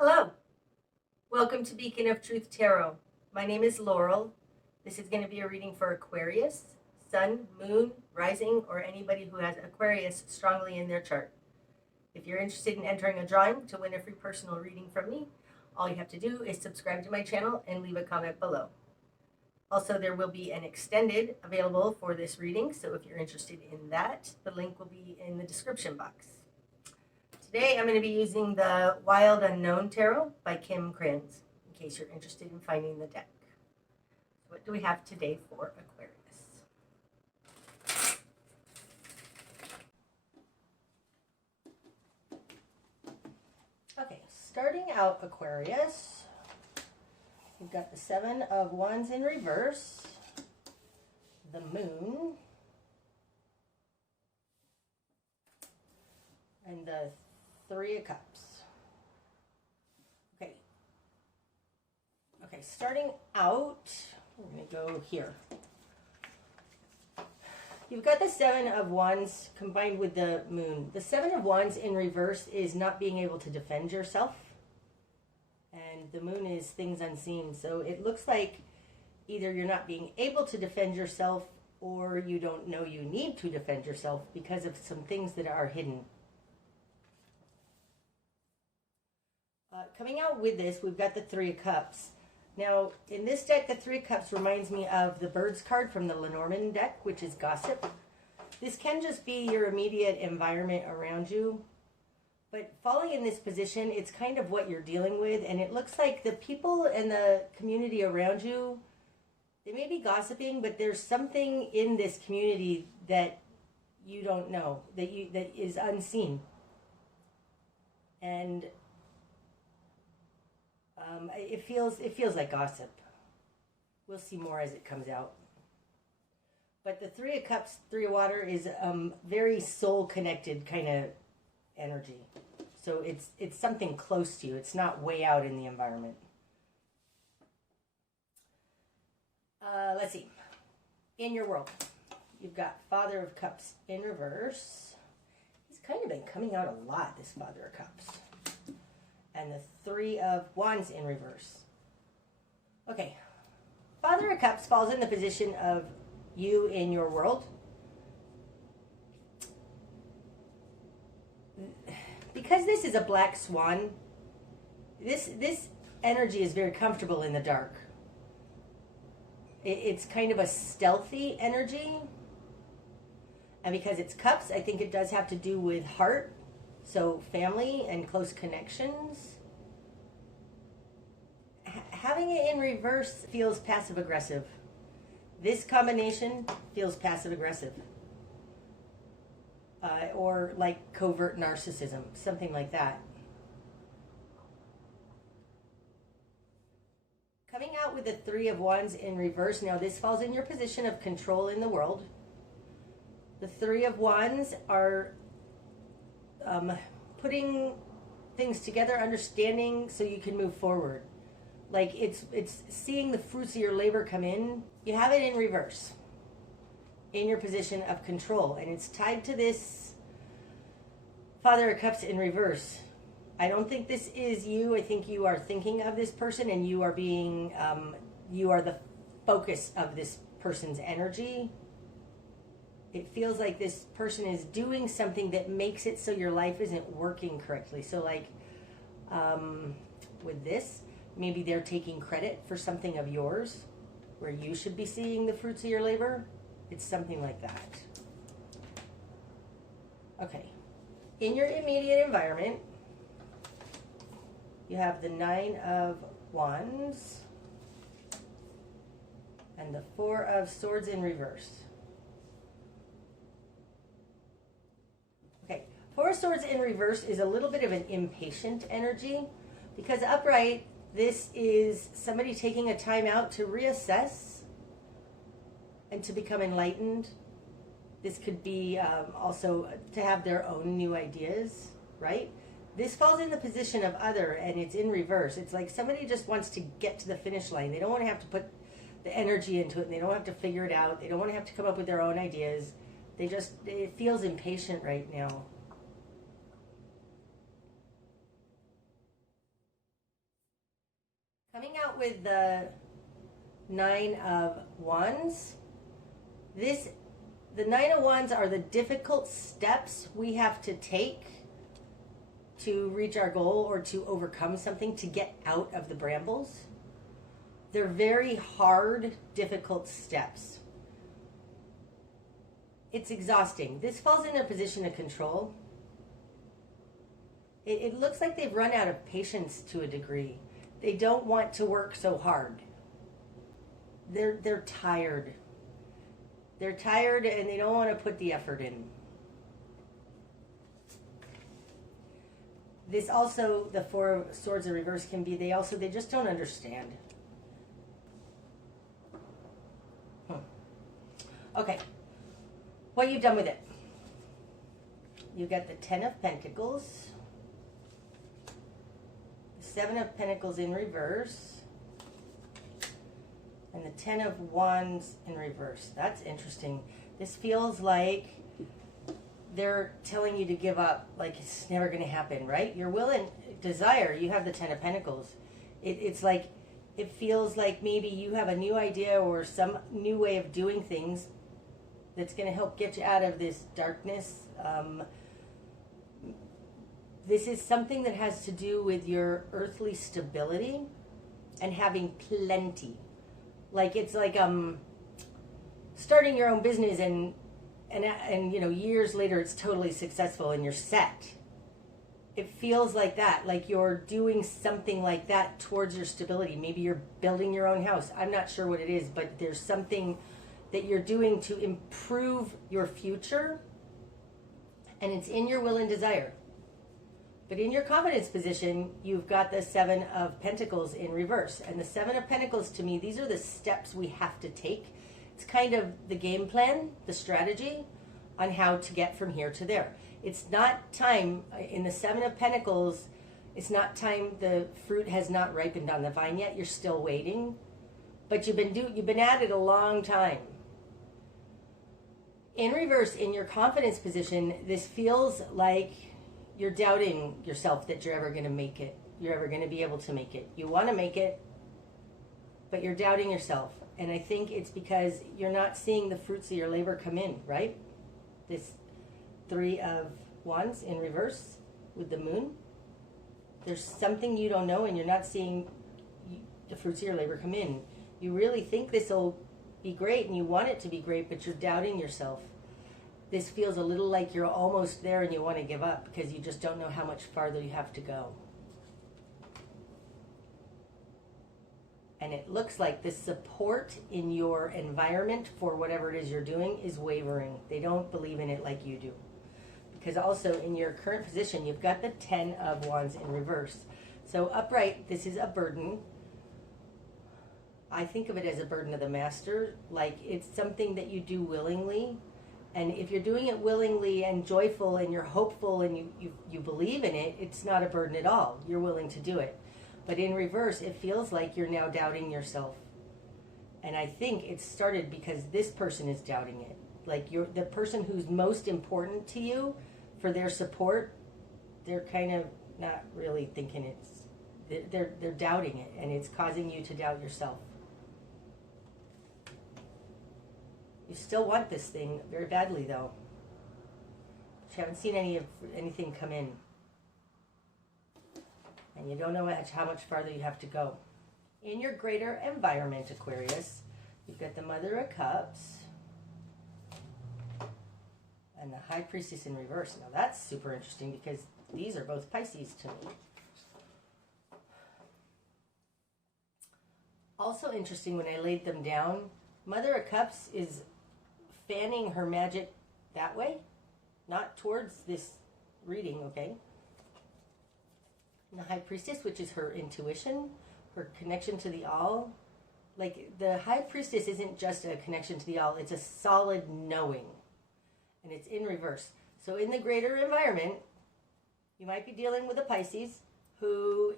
Hello, welcome to Beacon of Truth Tarot. My name is Laurel. This is going to be a reading for Aquarius, Sun, Moon, Rising, or anybody who has Aquarius strongly in their chart. If you're interested in entering a drawing to win a free personal reading from me, all you have to do is subscribe to my channel and leave a comment below. Also, there will be an extended available for this reading, so if you're interested in that, the link will be in the description box. Today I'm going to be using the Wild Unknown Tarot by Kim Kranz, in case you're interested in finding the deck. What do we have today for Aquarius? Okay, starting out Aquarius, we've got the Seven of Wands in reverse, the Moon, and the Three of Cups. Okay, starting out, we're going to go here. You've got the Seven of Wands combined with the Moon. The Seven of Wands in reverse is not being able to defend yourself. And the Moon is things unseen. So it looks like either you're not being able to defend yourself or you don't know you need to defend yourself because of some things that are hidden. Coming out with this, we've got the Three of Cups. Now, in this deck, the Three of Cups reminds me of the Birds card from the Lenormand deck, which is Gossip. This can just be your immediate environment around you. But falling in this position, it's kind of what you're dealing with. And it looks like the people in the community around you, they may be gossiping, but there's something in this community that you don't know, that is unseen. And it feels like gossip. We'll see more as it comes out. But the Three of Cups, Three of Water is very soul-connected kind of energy. So it's something close to you. It's not way out in the environment. Let's see. In your world, you've got Father of Cups in reverse. He's kind of been coming out a lot, this Father of Cups. And the Three of Wands in reverse. Okay. Father of Cups falls in the position of you in your world. Because this is a black swan, this energy is very comfortable in the dark. It's kind of a stealthy energy. And because it's cups, I think it does have to do with heart. So family and close connections. Having it in reverse feels passive-aggressive. This combination feels passive-aggressive. Or like covert narcissism, something like that. Coming out with the Three of Wands in reverse. Now this falls in your position of control in the world. The Three of Wands are putting things together, understanding so you can move forward. Like it's seeing the fruits of your labor come in. You have it in reverse in your position of control, and it's tied to this Father of Cups in reverse. I don't think this is you. I think you are thinking of this person, and you are being you are the focus of this person's energy. It feels like this person is doing something that makes it so your life isn't working correctly. So like with this, maybe they're taking credit for something of yours where you should be seeing the fruits of your labor. It's something like that. Okay. In your immediate environment, you have the Nine of Wands and the Four of Swords in reverse. Okay, Four of Swords in reverse is a little bit of an impatient energy because upright, this is somebody taking a time out to reassess and to become enlightened. This could be also to have their own new ideas, right? This falls in the position of other, and it's in reverse. It's like somebody just wants to get to the finish line. They don't want to have to put the energy into it. And they don't have to figure it out. They don't want to have to come up with their own ideas. It feels impatient right now. Coming out with the Nine of Wands. The Nine of Wands are the difficult steps we have to take to reach our goal or to overcome something, to get out of the brambles. They're very hard, difficult steps. It's exhausting. This falls in a position of control. It looks like they've run out of patience to a degree. They don't want to work so hard. They're tired. They're tired and they don't want to put the effort in. This also, the Four of Swords in reverse can be, they just don't understand. Okay, what you've done with it. You got the Ten of Pentacles, the Seven of Pentacles in reverse, and the Ten of Wands in reverse. That's interesting. This feels like they're telling you to give up, like it's never going to happen, right? Your will and desire, you have the Ten of Pentacles. It's like, it feels like maybe you have a new idea or some new way of doing things that's going to help get you out of this darkness. This is something that has to do with your earthly stability and having plenty. Like it's like starting your own business and you know, years later it's totally successful and you're set. It feels like that, like you're doing something like that towards your stability. Maybe you're building your own house. I'm not sure what it is, but there's something that you're doing to improve your future, and it's in your will and desire. But in your confidence position, you've got the Seven of Pentacles in reverse. And the Seven of Pentacles, to me, these are the steps we have to take. It's kind of the game plan, the strategy on how to get from here to there. It's not time, in the Seven of Pentacles, it's not time, the fruit has not ripened on the vine yet. You're still waiting. But you've been at it a long time. In reverse, in your confidence position, this feels like you're doubting yourself that you're ever going to make it. You're ever going to be able to make it. You want to make it, but you're doubting yourself. And I think it's because you're not seeing the fruits of your labor come in, right? This Three of Wands in reverse with the moon. There's something you don't know and you're not seeing the fruits of your labor come in. You really think this will be great and you want it to be great, but you're doubting yourself. This feels a little like you're almost there and you want to give up because you just don't know how much farther you have to go. And it looks like the support in your environment for whatever it is you're doing is wavering. They don't believe in it like you do. Because also in your current position, you've got the Ten of Wands in reverse. So upright, this is a burden. I think of it as a burden of the master, like it's something that you do willingly. And if you're doing it willingly and joyful and you're hopeful and you believe in it, it's not a burden at all. You're willing to do it. But in reverse, it feels like you're now doubting yourself. And I think it started because this person is doubting it. Like the person who's most important to you for their support, they're kind of not really thinking they're doubting it, and it's causing you to doubt yourself. You still want this thing very badly, though. But you haven't seen anything come in. And you don't know how much farther you have to go. In your greater environment, Aquarius, you've got the Mother of Cups and the High Priestess in reverse. Now that's super interesting because these are both Pisces to me. Also interesting when I laid them down, Mother of Cups is fanning her magic that way, not towards this reading, okay? And the High Priestess, which is her intuition, her connection to the all. Like the High Priestess isn't just a connection to the all, it's a solid knowing. And it's in reverse. So in the greater environment, you might be dealing with a Pisces who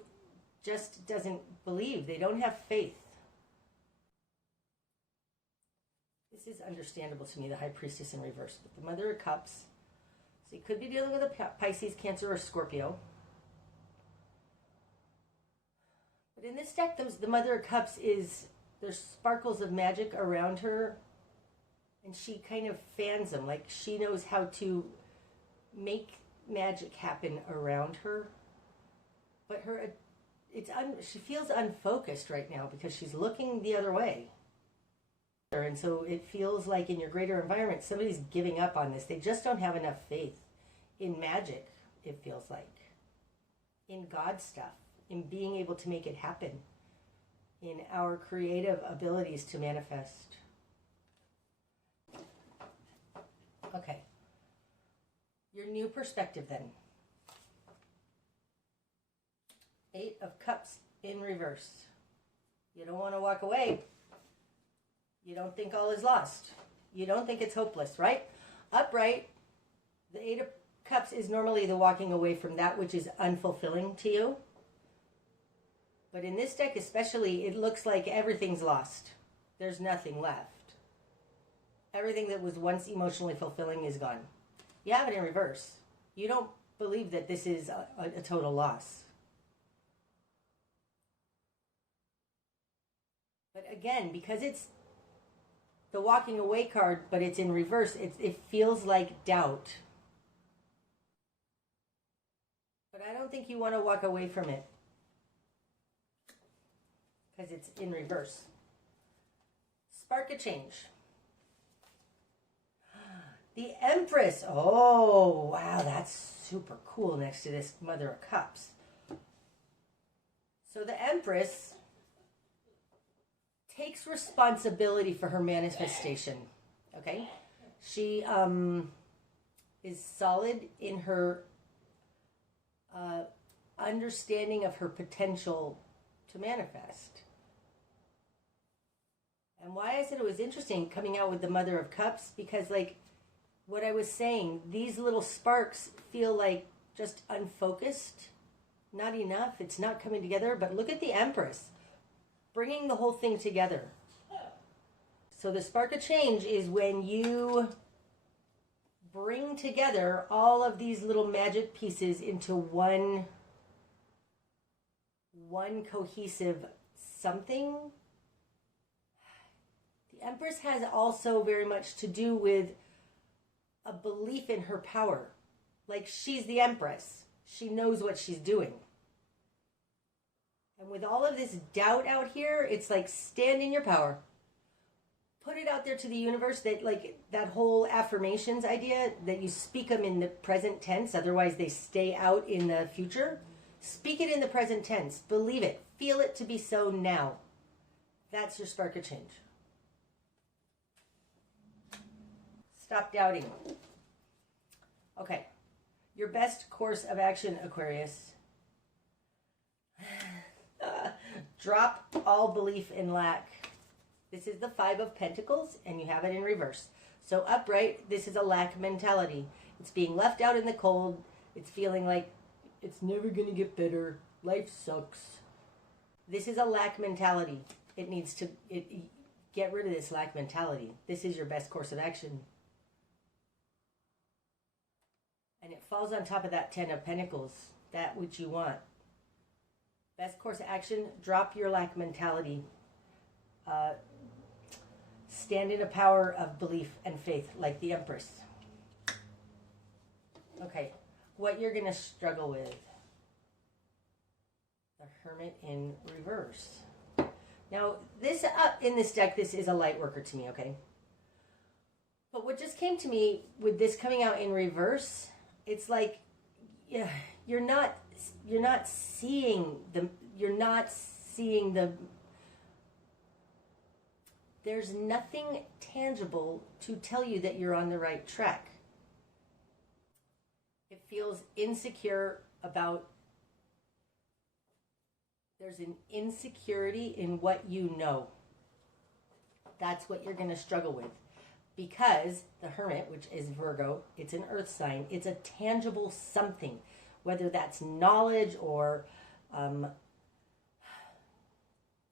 just doesn't believe. They don't have faith. This is understandable to me, the High Priestess in reverse. But the Mother of Cups, so you could be dealing with a Pisces, Cancer, or Scorpio. But in this deck, the Mother of Cups there's sparkles of magic around her, and she kind of fans them. Like she knows how to make magic happen around her. But she feels unfocused right now because she's looking the other way. And so it feels like in your greater environment, somebody's giving up on this. They just don't have enough faith in magic, it feels like. In God stuff, in being able to make it happen, in our creative abilities to manifest. Okay. Your new perspective then. 8 of Cups in reverse. You don't want to walk away. You don't think all is lost. You don't think it's hopeless, right? Upright, the 8 of Cups is normally the walking away from that which is unfulfilling to you. But in this deck especially, it looks like everything's lost. There's nothing left. Everything that was once emotionally fulfilling is gone. You have it in reverse. You don't believe that this is a total loss. But again, because it's the walking away card, but it's in reverse, it feels like doubt. But I don't think you want to walk away from it because it's in reverse. Spark a change. The Empress. Oh, wow, that's super cool next to this Mother of Cups. So the Empress takes responsibility for her manifestation, okay? She is solid in her understanding of her potential to manifest. And why I said it was interesting coming out with the Mother of Cups, because like what I was saying, these little sparks feel like just unfocused, not enough, it's not coming together. But look at the Empress, bringing the whole thing together. So the spark of change is when you bring together all of these little magic pieces into one cohesive something. The Empress has also very much to do with a belief in her power. Like she's the Empress. She knows what she's doing. And with all of this doubt out here, it's like stand in your power. Put it out there to the universe, that like that whole affirmations idea, that you speak them in the present tense, otherwise they stay out in the future. Speak it in the present tense. Believe it. Feel it to be so now. That's your spark of change. Stop doubting. Okay. Your best course of action, Aquarius. Drop all belief in lack. This is the 5 of Pentacles, and you have it in reverse. So upright, this is a lack mentality. It's being left out in the cold. It's feeling like it's never going to get better. Life sucks. This is a lack mentality. It needs to get rid of this lack mentality. This is your best course of action. And it falls on top of that 10 of Pentacles, that which you want. Best course of action, drop your lack mentality. Stand in a power of belief and faith like the Empress. Okay, what you're going to struggle with. The Hermit in reverse. Now, this in this deck, this is a light worker to me, okay? But what just came to me with this coming out in reverse, it's like you're not seeing the there's nothing tangible to tell you that you're on the right track. It feels insecure about, there's an insecurity in what you know. That's what you're going to struggle with. Because the Hermit, which is Virgo, it's an earth sign. It's a tangible something, whether that's knowledge or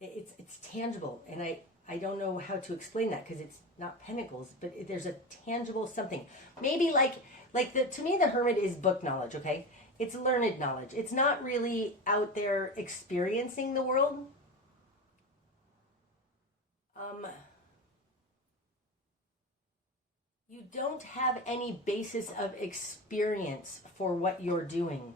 it's tangible. And I don't know how to explain that because it's not pentacles, but there's a tangible something. Maybe to me the Hermit is book knowledge, okay? It's learned knowledge. It's not really out there experiencing the world. You don't have any basis of experience for what you're doing.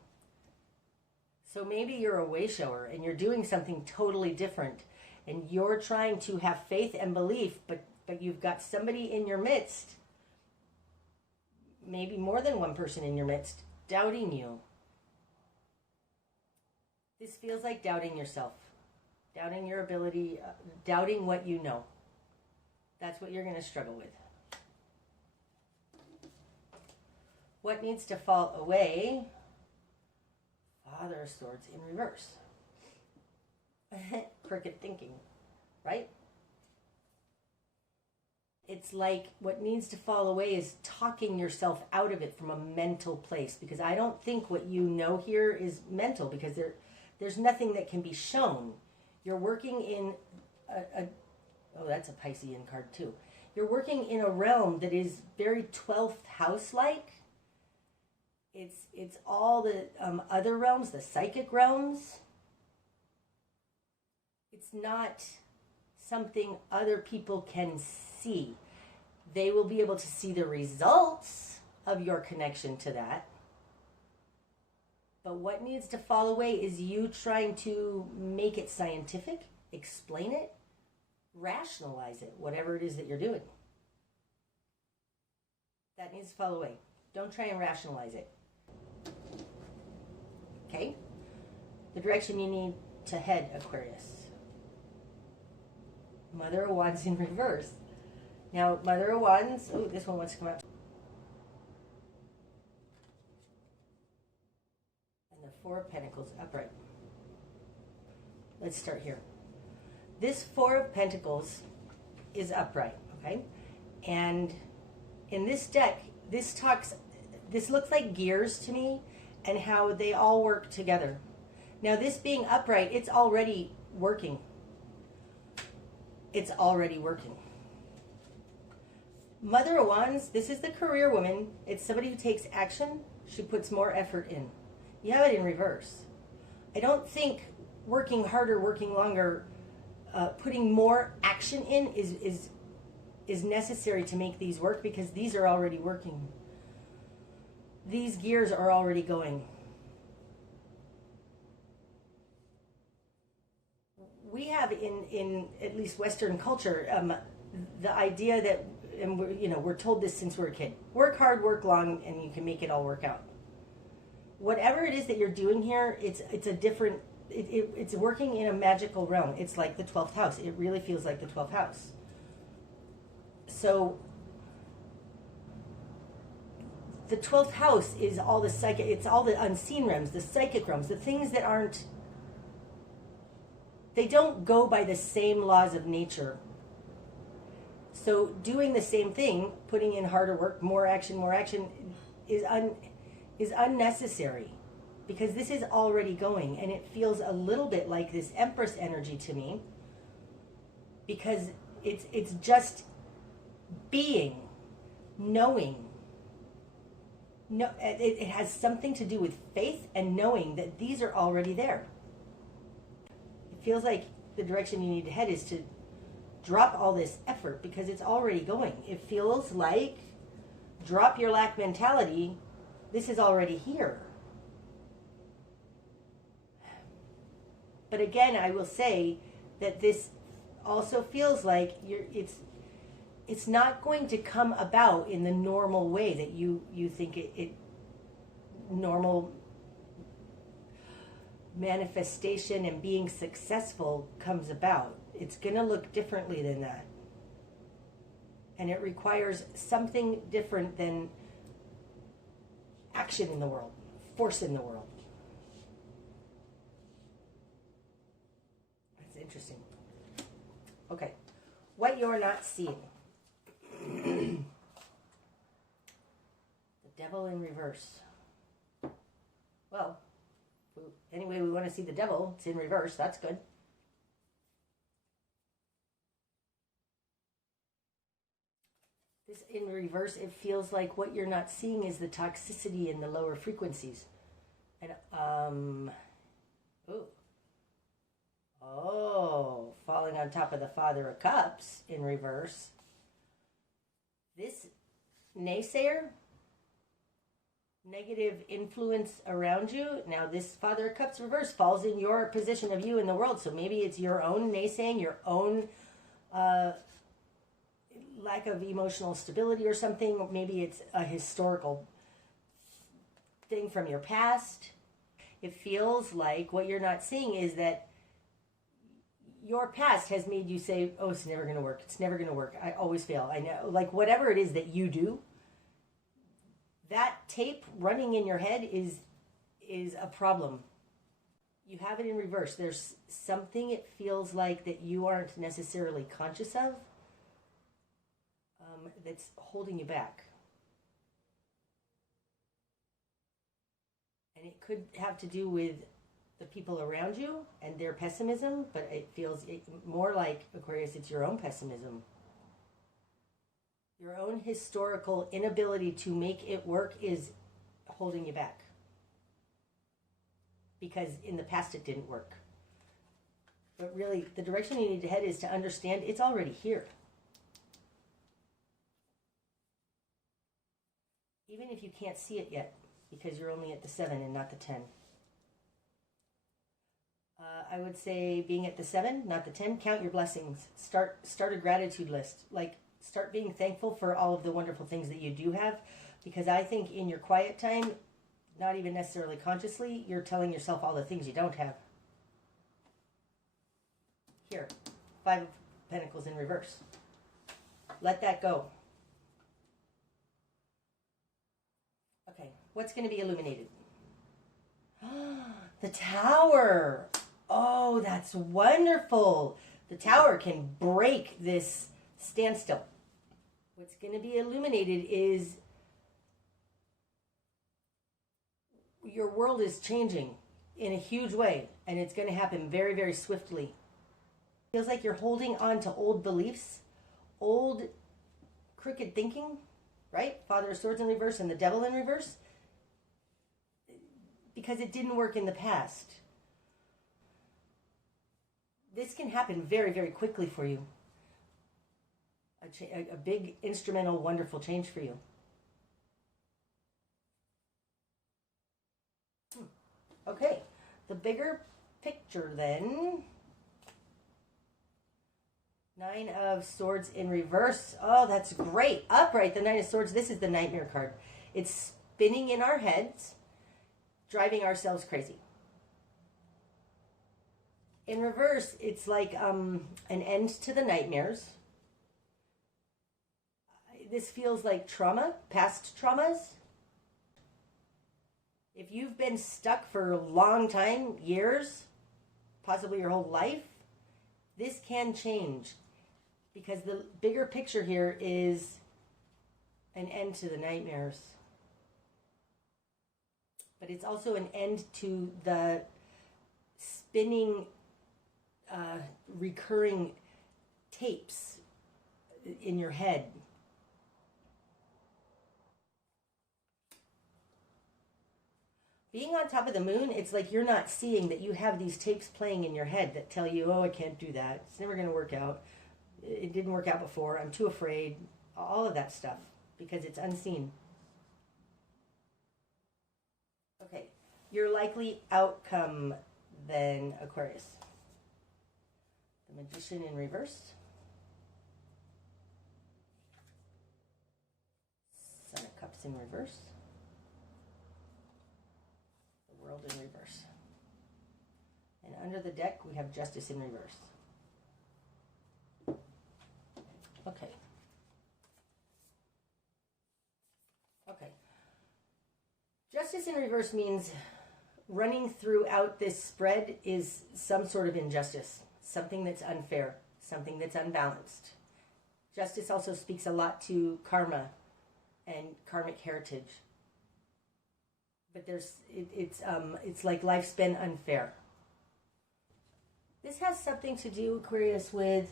So maybe you're a way shower and you're doing something totally different, and you're trying to have faith and belief, but you've got somebody in your midst, maybe more than one person in your midst, doubting you. This feels like doubting yourself, doubting your ability, doubting what you know. That's what you're going to struggle with. What needs to fall away? Father of Swords in reverse. Crooked thinking, right? It's like what needs to fall away is talking yourself out of it from a mental place, because I don't think what you know here is mental, because there's nothing that can be shown. You're working in oh, that's a Piscean card too. You're working in a realm that is very 12th house-like. It's all the other realms, the psychic realms. It's not something other people can see. They will be able to see the results of your connection to that. But what needs to fall away is you trying to make it scientific, explain it, rationalize it, whatever it is that you're doing. That needs to fall away. Don't try and rationalize it. Okay? The direction you need to head, Aquarius. Mother of Wands in reverse. Now, Mother of Wands, oh, this one wants to come out. And the Four of Pentacles upright. Let's start here. This Four of Pentacles is upright, okay? And in this deck, this looks like gears to me, and how they all work together. Now, this being upright, it's already working. It's already working. Mother of Wands, this is the career woman. It's somebody who takes action. She puts more effort in. You have it in reverse. I don't think working harder, working longer, putting more action in is necessary to make these work, because these are already working. These gears are already going. We have in at least Western culture the idea that, and we're told this since we're a kid: work hard, work long, and you can make it all work out. Whatever it is that you're doing here, it's a different. It's working in a magical realm. It's like the 12th house. It really feels like the 12th house. So the 12th house is all the psychic, it's all the unseen realms, the psychic realms, the things that aren't, they don't go by the same laws of nature. So doing the same thing, putting in harder work, more action is unnecessary, because this is already going, and it feels a little bit like this Empress energy to me, because it's just being, knowing. No, it has something to do with faith and knowing that these are already there. It feels like the direction you need to head is to drop all this effort, because it's already going. It feels like drop your lack mentality. This is already here. But again, I will say that this also feels like it's not going to come about in the normal way that you think it normal manifestation and being successful comes about. It's going to look differently than that. And it requires something different than action in the world, force in the world. That's interesting. Okay. What you're not seeing. The Devil in reverse. Well, anyway, we want to see the devil. It's in reverse. That's good. This in reverse, it feels like what you're not seeing is the toxicity in the lower frequencies. And, ooh. Oh, falling on top of the Father of Cups in reverse. This naysayer, negative influence around you. Now, this Father of Cups reverse falls in your position of you in the world. So maybe it's your own naysaying, your own lack of emotional stability or something. Maybe it's a historical thing from your past. It feels like what you're not seeing is that your past has made you say, oh, it's never going to work. It's never going to work. I always fail. I know. Like, whatever it is that you do, that tape running in your head is a problem. You have it in reverse. There's something it feels like that you aren't necessarily conscious of that's holding you back. And it could have to do with the people around you and their pessimism, but it feels more like, Aquarius, it's your own pessimism. Your own historical inability to make it work is holding you back. Because in the past it didn't work. But really, the direction you need to head is to understand it's already here. Even if you can't see it yet, because you're only at the 7 and not the 10. I would say being at the 7, not the 10, count your blessings. Start a gratitude list. Like, start being thankful for all of the wonderful things that you do have. Because I think in your quiet time, not even necessarily consciously, you're telling yourself all the things you don't have. Here, 5 of Pentacles in reverse. Let that go. Okay, what's going to be illuminated? The Tower. Oh, that's wonderful. The Tower can break this standstill. What's going to be illuminated is your world is changing in a huge way, and it's going to happen very, very swiftly. It feels like you're holding on to old beliefs, old crooked thinking, right? Father of Swords in reverse and the Devil in reverse. Because it didn't work in the past. This can happen very, very quickly for you. A big, instrumental, wonderful change for you. Okay, the bigger picture then. 9 of Swords in reverse. Oh, that's great. Upright, the 9 of Swords. This is the Nightmare card. It's spinning in our heads, driving ourselves crazy. In reverse, it's like an end to the nightmares. This feels like trauma, past traumas. If you've been stuck for a long time, years, possibly your whole life, this can change. Because the bigger picture here is an end to the nightmares. But it's also an end to the spinning, recurring tapes in your head. Being on top of the moon, it's like you're not seeing that you have these tapes playing in your head that tell you, oh, I can't do that. It's never going to work out. It didn't work out before. I'm too afraid. All of that stuff, because it's unseen. Okay, your likely outcome then, Aquarius. The Magician in reverse. Son of Cups in reverse. The World in reverse. And under the deck, we have Justice in reverse. Okay. Okay. Justice in reverse means running throughout this spread is some sort of injustice, something that's unfair, something that's unbalanced. Justice also speaks a lot to karma and karmic heritage. But it's like life's been unfair. This has something to do, Aquarius, with,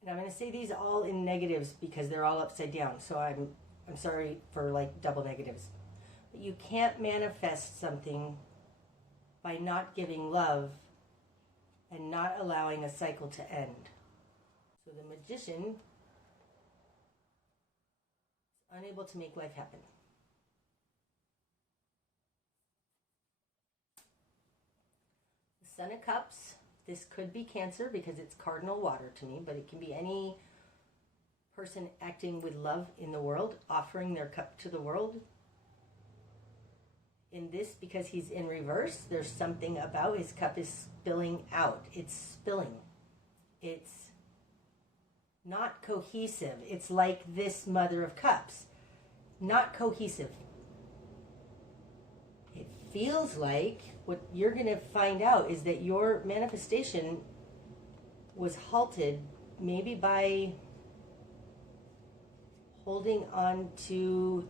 and I'm going to say these all in negatives because they're all upside down. So I'm sorry for like double negatives. You can't manifest something by not giving love and not allowing a cycle to end. So the magician is unable to make life happen. The Son of Cups, this could be Cancer because it's cardinal water to me, but it can be any person acting with love in the world, offering their cup to the world. In this, because he's in reverse, there's something about his cup is spilling out. It's spilling. It's not cohesive. It's like this Mother of Cups. Not cohesive. It feels like what you're going to find out is that your manifestation was halted maybe by holding on to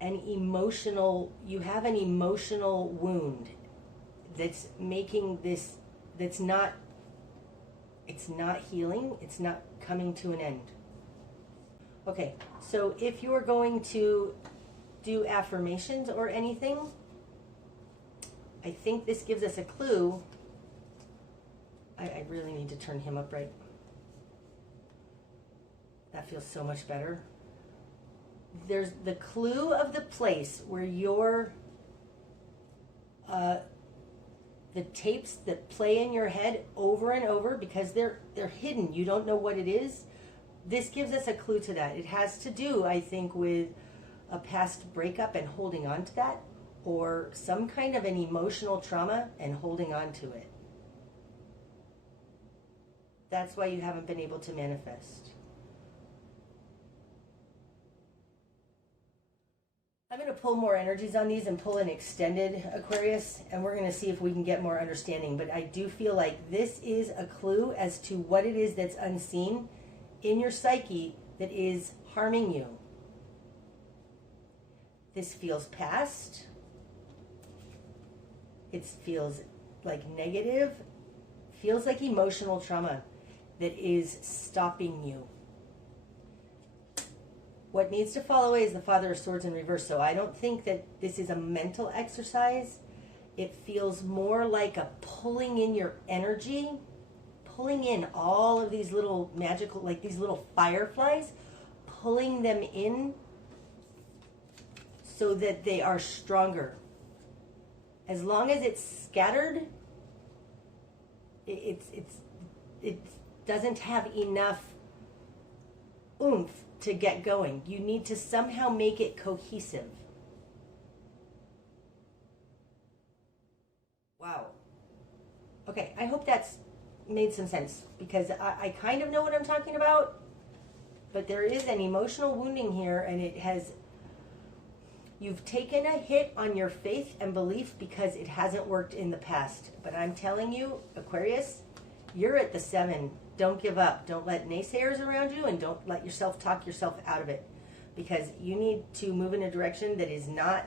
you have an emotional wound that's making this, it's not healing, it's not coming to an end. Okay, so if you're going to do affirmations or anything, I think this gives us a clue. I really need to turn him up right. That feels so much better. There's the clue of the place where your the tapes that play in your head over and over because they're hidden. You don't know what it is. This gives us a clue to that. It has to do, I think, with a past breakup and holding on to that, or some kind of an emotional trauma and holding on to it. That's why you haven't been able to manifest. I'm going to pull more energies on these and pull an extended Aquarius, and we're going to see if we can get more understanding. But I do feel like this is a clue as to what it is that's unseen in your psyche that is harming you. This feels past. It feels like negative. Feels like emotional trauma that is stopping you. What needs to fall away is the Father of Swords in reverse. So I don't think that this is a mental exercise. It feels more like a pulling in your energy, pulling in all of these little magical, like these little fireflies, pulling them in so that they are stronger. As long as it's scattered, it doesn't have enough oomph to get going. You need to somehow make it cohesive. Wow. Okay, I hope that's made some sense, because I kind of know what I'm talking about, but there is an emotional wounding here, and you've taken a hit on your faith and belief because it hasn't worked in the past. But I'm telling you, Aquarius, you're at the 7. Don't give up. Don't let naysayers around you, and don't let yourself talk yourself out of it, because you need to move in a direction that is not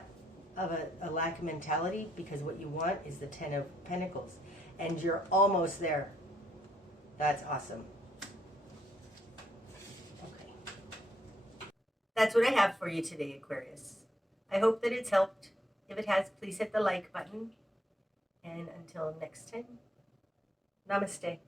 of a lack mentality, because what you want is the 10 of Pentacles, and you're almost there. That's awesome. Okay. That's what I have for you today, Aquarius. I hope that it's helped. If it has, please hit the like button. And until next time, namaste.